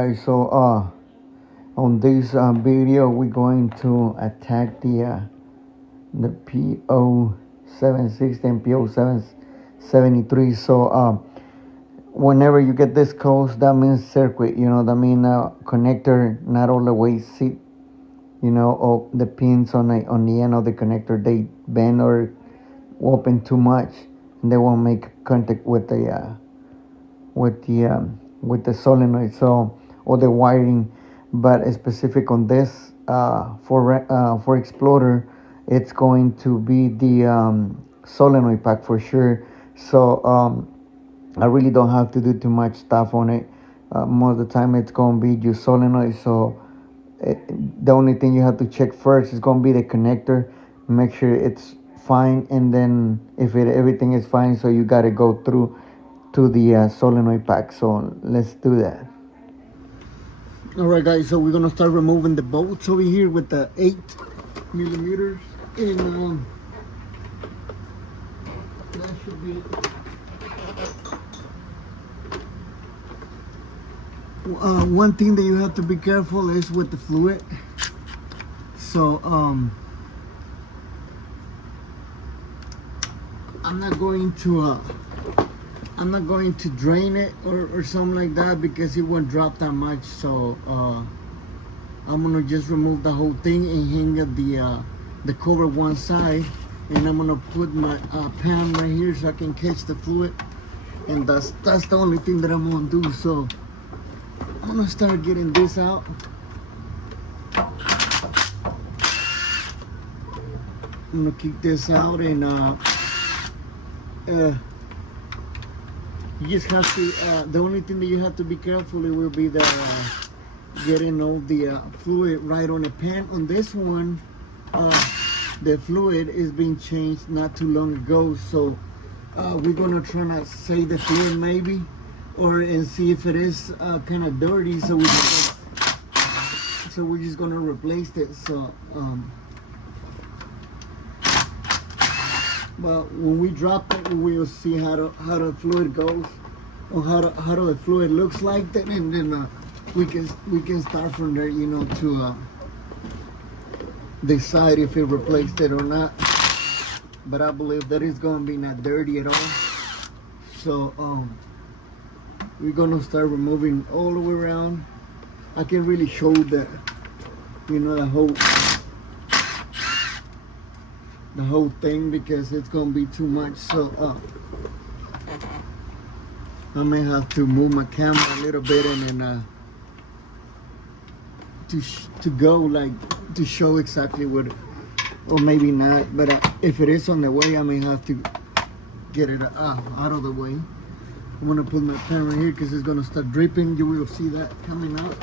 guys, so on this video we're going to attack the p0760 and p0773. So whenever you get this close, that means circuit, that means connector not all the way sit, or the pins on the end of the connector, they bend or open too much and they won't make contact with the solenoid, so, or the wiring. But specific on this for exploder, it's going to be the solenoid pack for sure. So I really don't have to do too much stuff on it. Most of the time it's going to be just solenoid. So the only thing you have to check first is going to be the connector, make sure it's fine, and then if everything is fine, so you got to go through to the solenoid pack. So let's do that. All right, guys, so we're gonna start removing the bolts over here with the 8mm, and that should be one thing that you have to be careful is with the fluid. So I'm not going to drain it or something like that, because it won't drop that much. So I'm gonna just remove the whole thing and hang up the cover one side, and I'm gonna put my pan right here so I can catch the fluid, and that's the only thing that I'm gonna do. So I'm gonna start getting this out. I'm gonna kick this out, and you just have to, the only thing that you have to be careful, it will be the getting all the fluid right on the pan. On this one, the fluid is being changed not too long ago, so we're gonna try to save the fluid maybe, and see if it is kind of dirty, so we're just gonna replace it. So but when we drop it, we'll see how the fluid goes, or how the fluid looks like that, and then we can start from there, to decide if it replaced it or not. But I believe that it's gonna be not dirty at all. So we're gonna start removing all the way around. I can really show that, the whole thing, because it's gonna be too much. So I may have to move my camera a little bit, and then to go like to show exactly what, or maybe not. But if it is on the way, I may have to get it out of the way. I'm gonna put my pan right here because it's gonna start dripping. You will see that coming out.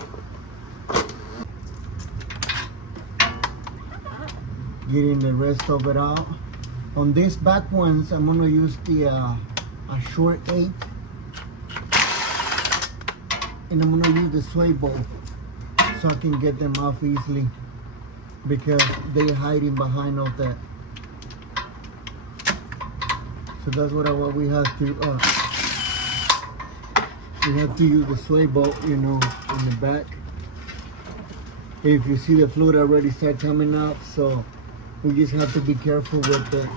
Getting the rest of it out. On these back ones, I'm gonna use a short 8, and I'm gonna use the sway ball so I can get them off easily, because they're hiding behind all that. So that's what we have to. We have to use the sway ball, in the back. If you see the fluid already start coming out, so we just have to be careful with the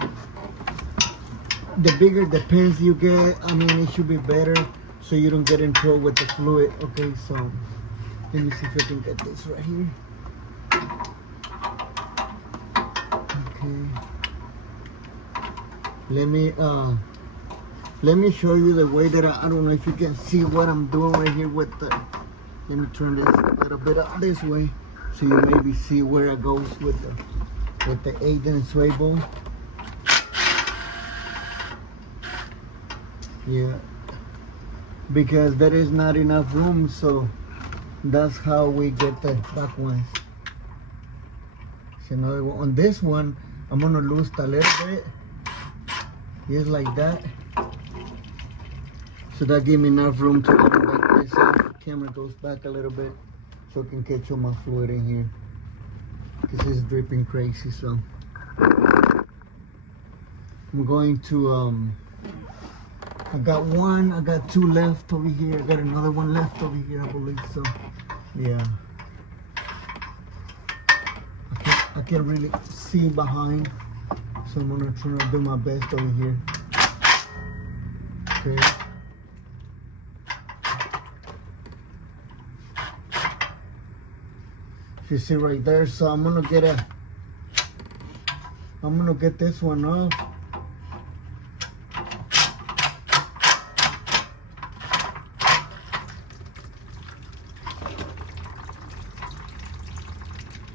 bigger the pins you get, it should be better, so you don't get in trouble with the fluid. Okay, so let me see if I can get this right here. Okay, let me show you the way that I don't know if you can see what I'm doing right here with the. Let me turn this a little bit up this way, so you maybe see where it goes with the 8-inch sway ball. Yeah, because there is not enough room, so that's how we get the back ones. So now on this one, I'm gonna loosen a little bit, just like that, so that gives me enough room to open back this up. Camera goes back a little bit so I can catch all my fluid in here. This is dripping crazy, so I'm going to I got one, I got two left over here, I got another one left over here, I believe so. Yeah. I can't really see behind, so I'm gonna try to do my best over here. Okay. If you see right there, so I'm gonna get this one off.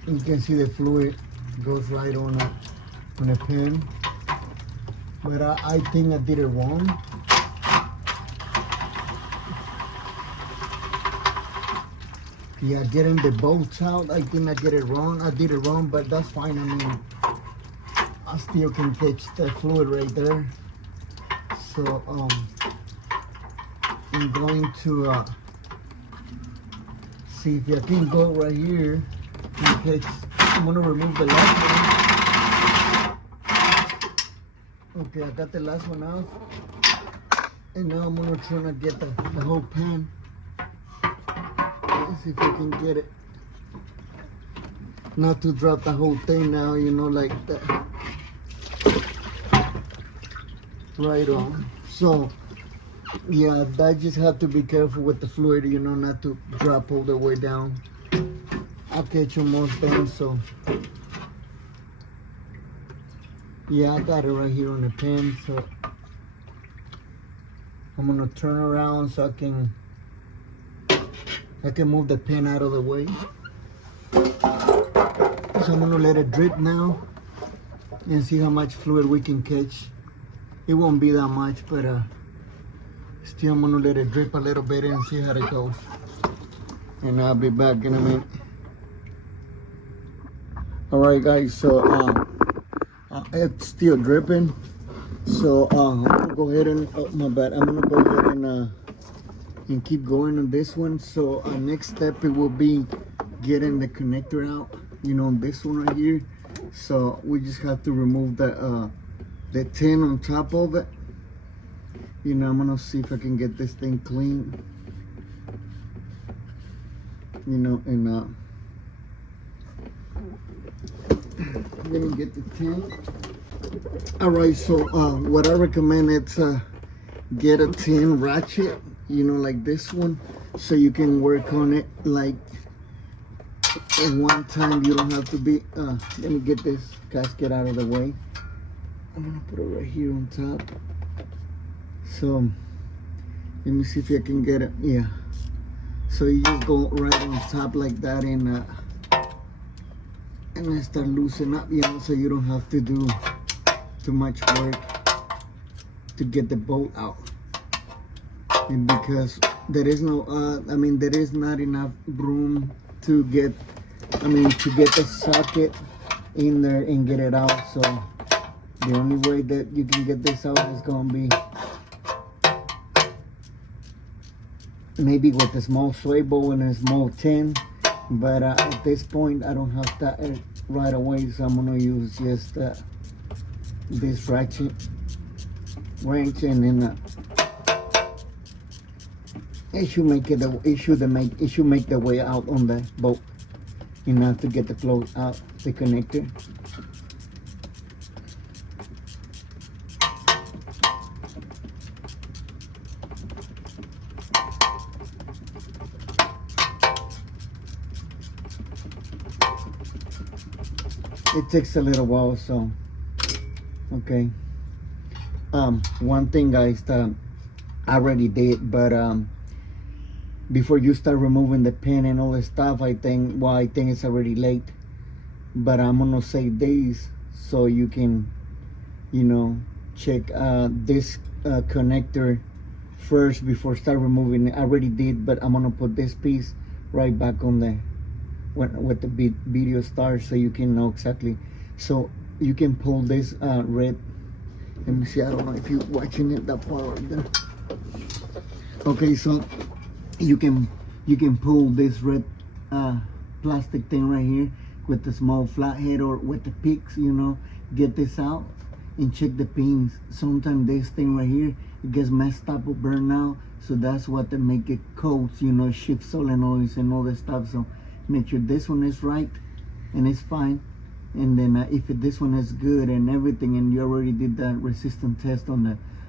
You can see the fluid goes right on a pin, but I think I did it wrong. Yeah, getting the bolts out, I think I did it wrong. I did it wrong, but that's fine. I mean, I still can catch the fluid right there. So I'm going to see if I can go right here. Okay, I'm gonna remove the last one. Okay, I got the last one out. And now I'm gonna try to get the whole pan. Let's see if I can get it. Not to drop the whole thing now, you know, like that. Right on. So, yeah, I just have to be careful with the fluid, you know, not to drop all the way down. I'll catch you most things, so yeah, I got it right here on the pin. So I'm gonna turn around so I can move the pin out of the way. So I'm gonna let it drip now and see how much fluid we can catch. It won't be that much, but still I'm gonna let it drip a little bit and see how it goes. And I'll be back in a minute. All right, guys, so it's still dripping, so I'm gonna go ahead and my bad, I'm gonna go ahead and keep going on this one. So next step, it will be getting the connector out, you know, this one right here. So we just have to remove the tin on top of it. You know, I'm gonna see if I can get this thing clean, you know, and I'm gonna get the tin. All right, so what I recommend is get a tin ratchet, you know, like this one, so you can work on it like in one time. You don't have to be let me get this gasket out of the way. I'm gonna put it right here on top. So let me see if I can get it. Yeah, so you just go right on top like that, and I start loosening up, you know, so you don't have to do too much work to get the bolt out. And because there is no, there is not enough room to get, to get the socket in there and get it out. So the only way that you can get this out is gonna be maybe with a small swivel and a small tin. But at this point, I don't have that right away, so I'm gonna use just this ratchet wrench, and then it should make the way out on the bolt enough to get the flow out the connector. It takes a little while, so okay. One thing, guys, that I already did, but before you start removing the pin and all this stuff, I think it's already late. But I'm gonna save these so you can, you know, check this connector first before start removing it. I already did, but I'm gonna put this piece right back on there when the video starts, so you can know exactly. So you can pull this red. Let me see, I don't know if you're watching it, that part right there. Okay, so you can pull this red plastic thing right here with the small flathead or with the picks, you know, get this out and check the pins. Sometimes this thing right here it gets messed up or burned out. So that's what they make it codes, you know, shift solenoids and all that stuff. So make sure this one is right and it's fine. And then if this one is good and everything, and you already did that resistance test on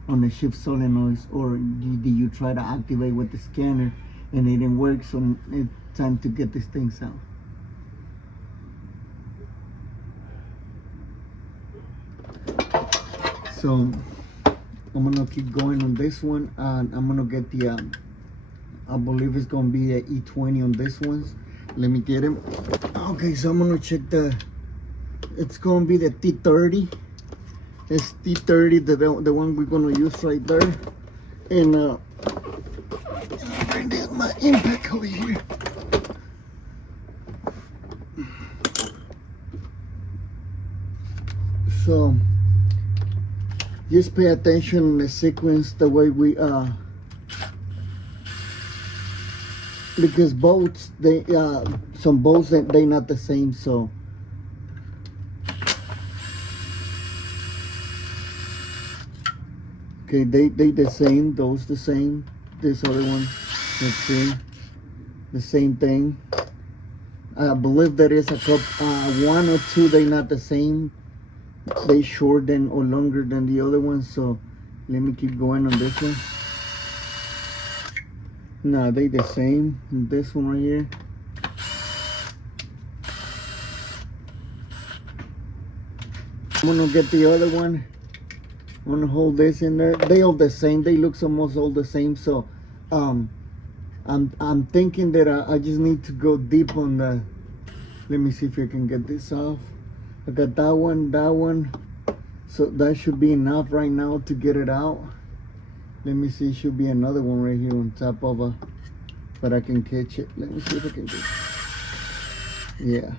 the shift solenoids, or did you try to activate with the scanner and it didn't work, so it's time to get these things out. So I'm gonna keep going on this one, and I'm gonna get the I believe it's gonna be the E20 on this ones. Let me get him. Okay, so I'm gonna check it's gonna be the T30. It's T30, the one we're gonna use right there. And bring this my impact over here. So just pay attention in the sequence, the way we because bolts, they some bolts they not the same. So okay, they the same, those the same. This other one, let's see, the same thing. I believe there is a couple, one or two, they not the same. They shorter than or longer than the other one. So let me keep going on this one. No, they the same. This one right here. I'm gonna get the other one. I'm gonna hold this in there. They all the same. They look almost all the same. So I'm thinking that I just need to go deep on the. Let me see if I can get this off. I got that one. So that should be enough right now to get it out. Let me see, should be another one right here on top of but I can catch it. Let me see if I can get it.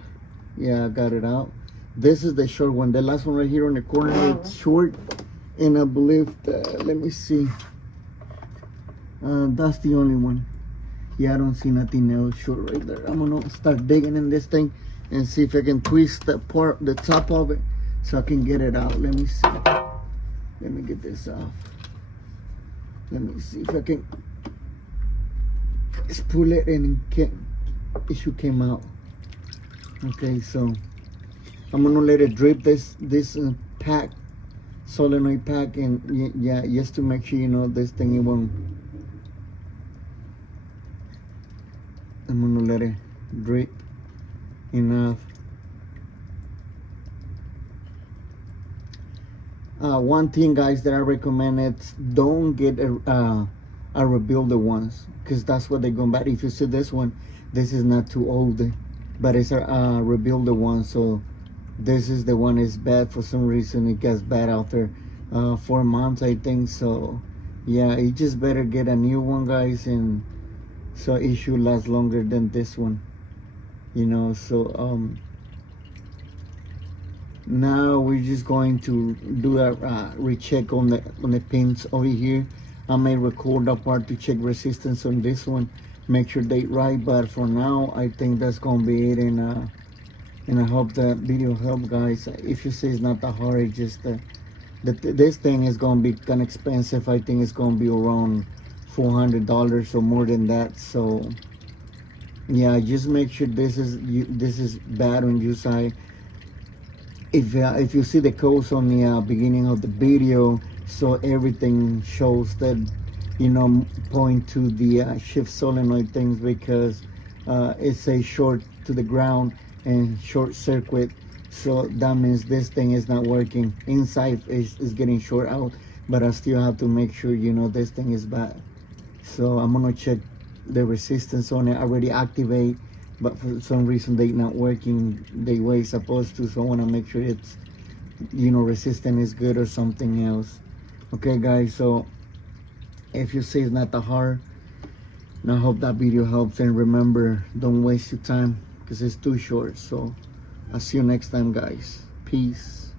Yeah, I got it out. This is the short one. The last one right here on the corner, it's short. And I believe let me see. That's the only one. Yeah, I don't see nothing else short right there. I'm gonna start digging in this thing and see if I can twist the top of it so I can get it out. Let me see. Let me get this off. Let me see if I can just pull it and it should came out. Okay, so I'm gonna let it drip this pack, solenoid pack, and yeah, just to make sure, you know, this thing it won't. I'm gonna let it drip enough. One thing, guys, that I recommend is don't get a rebuilder ones, because that's what they're going back. If you see this one, this is not too old, but it's a rebuilder one. So this is the one is bad for some reason. It gets bad after 4 months, I think. So yeah, you just better get a new one, guys, and so it should last longer than this one, you know. So now we're just going to do a recheck on the pins over here. I may record that part to check resistance on this one, make sure they right. But for now, I think that's gonna be it. And I hope that video helped, guys. If you say it's not that hard, it's just this thing is gonna be kind of expensive. I think it's gonna be around $400 or more than that. So yeah, just make sure this is bad on your side. If you see the codes on the beginning of the video, so everything shows that, you know, point to the shift solenoid things, because it's a short to the ground and short circuit. So that means this thing is not working. Inside is getting short out, but I still have to make sure, you know, this thing is bad. So I'm gonna check the resistance on it. I already activate, but for some reason they not working the way it's supposed to. So I want to make sure it's, you know, resistance is good or something else. Okay, guys, so if you say it's not that hard, and I hope that video helps. And remember, don't waste your time, because it's too short. So I'll see you next time, guys. Peace.